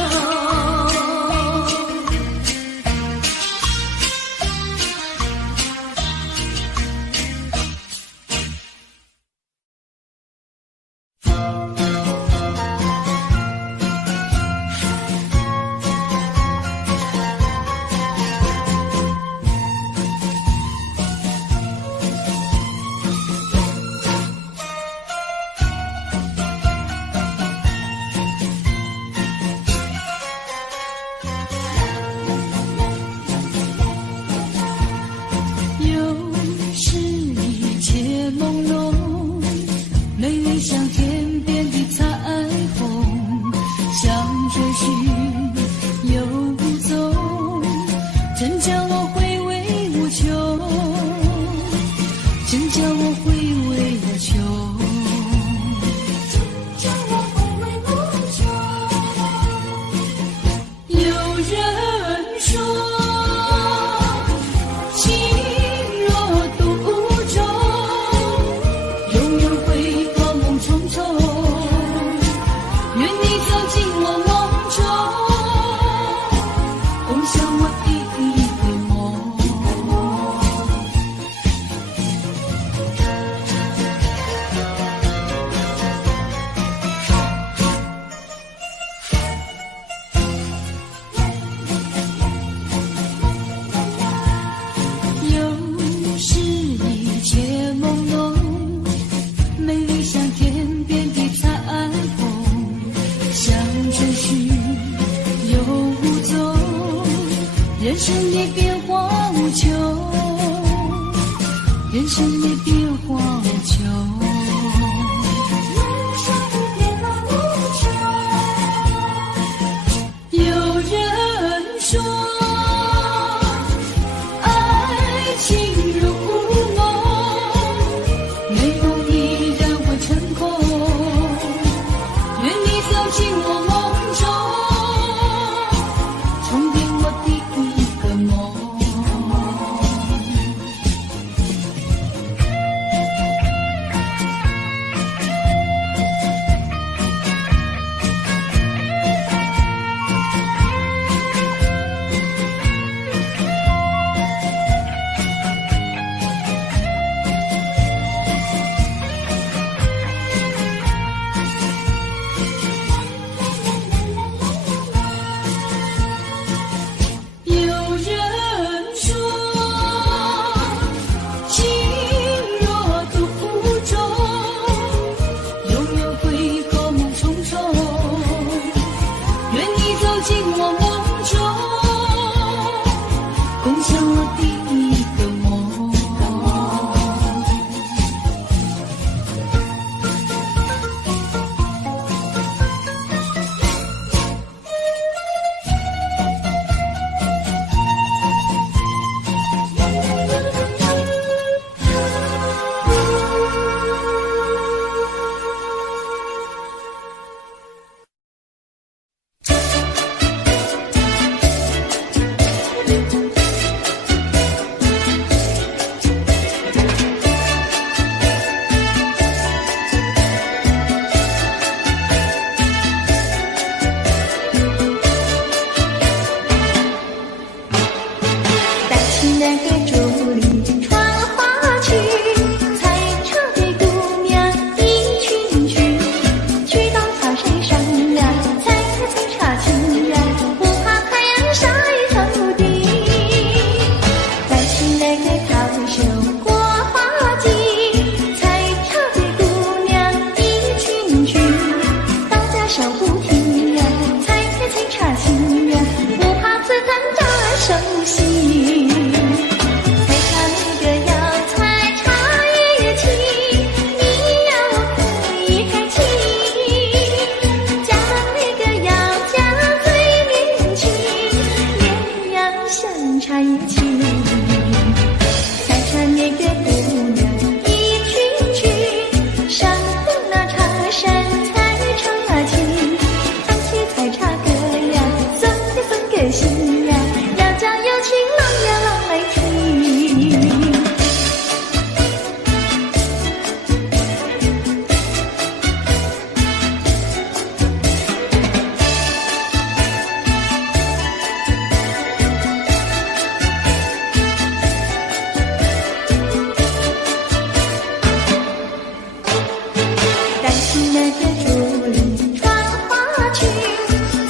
赶起那个竹林穿花裙，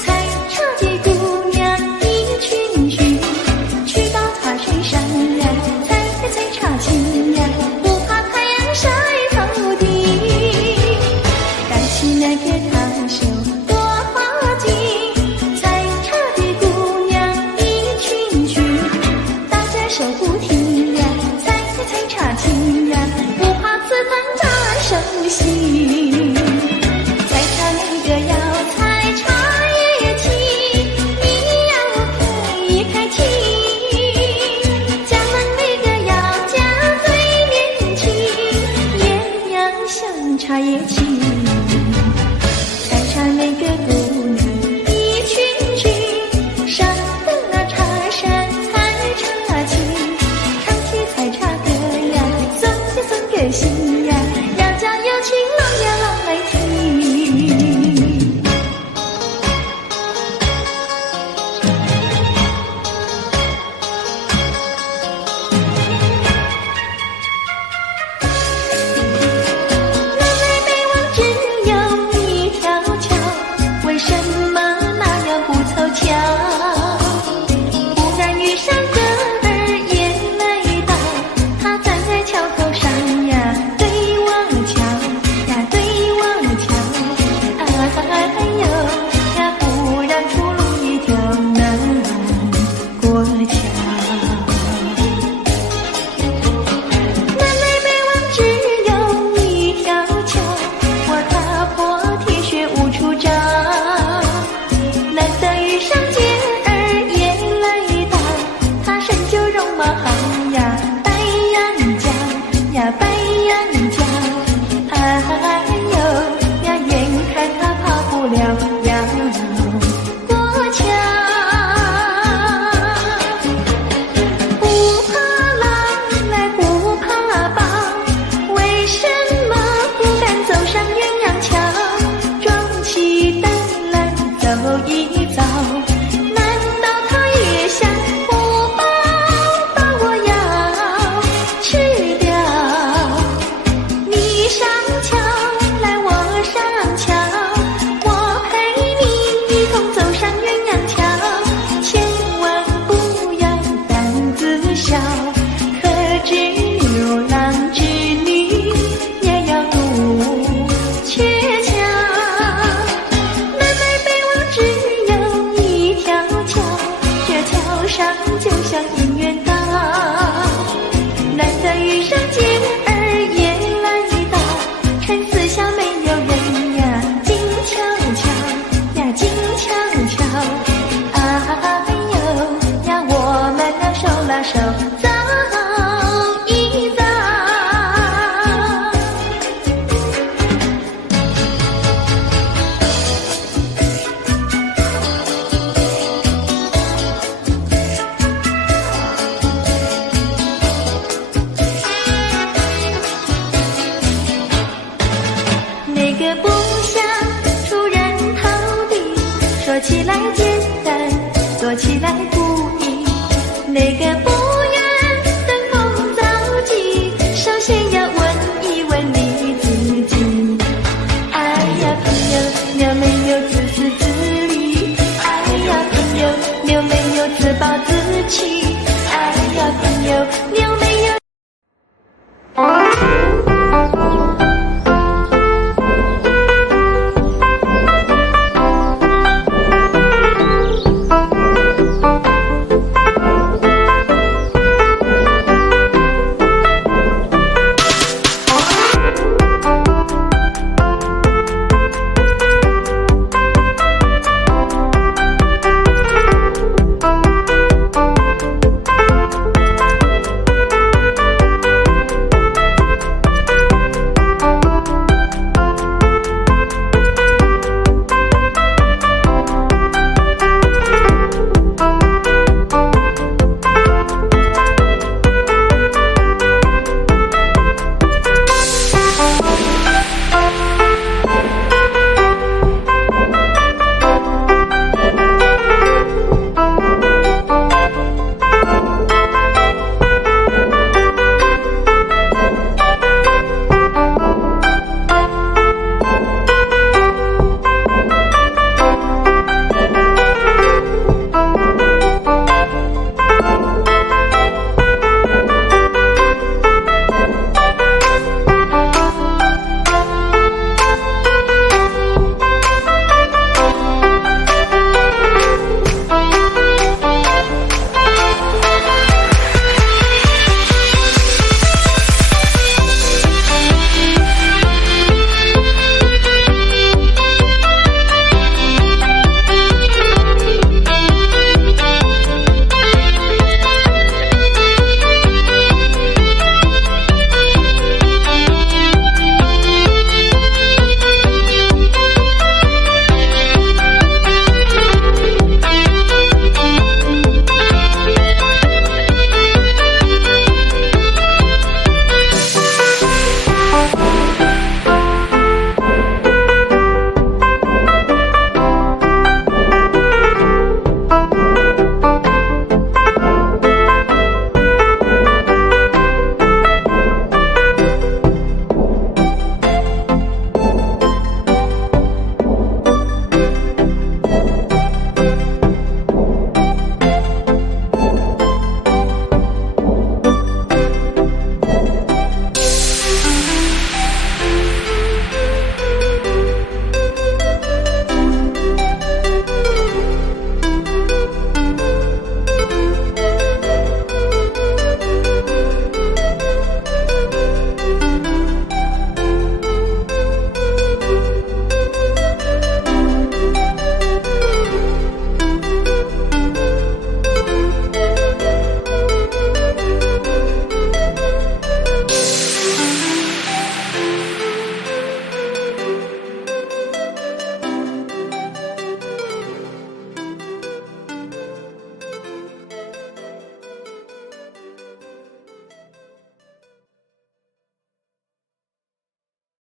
采茶的姑娘一群群，去到茶水上呀，采茶青呀，不怕太阳晒头顶。赶起那个烫手多花巾，采茶的姑娘一群群，大家手不停呀，采茶青呀，不怕刺疼扎手心。采茶那个要采茶叶青，你要开青。家门那个要家最年轻，艳阳像茶叶青。采茶那个姑娘一群群，上等那茶山采茶青，唱起采茶歌呀，送给心呀，要家有情郎呀郎来听。南来北往只有一条桥，为什么那样不凑巧？忽然遇上个儿也来到，他站在桥头上呀，对望桥呀，对望桥，哎呦呀，忽然出了一条难过桥。南来北往只有一条桥，我踏破铁鞋无处找。难得遇上姐儿也来到，她身就戎马好呀，白羊角呀，白羊角，哎呦呀，眼看她跑不了要过桥。不怕狼来不怕豹，为什么不敢走上鸳鸯桥？壮起胆来走一遭，难道他也想不把我要吃掉？你上桥来我上桥，我陪你一同走上鸳鸯桥，千万不要胆子小，可知牛郎织女也要渡鹊桥。南来北往只有一条桥，这桥上就像姻缘岛。难得遇上姐儿也来到，趁四下没有人呀，静悄悄呀，静悄悄，哎呦呀，我们俩手拉手走一遭。那个不想出人头地，说起来简单，做起来不易。那个不愿登峰造极，首先要问一问你自己。哎呀朋友，你有没有自私自利？哎呀朋友，你有没有自暴自弃？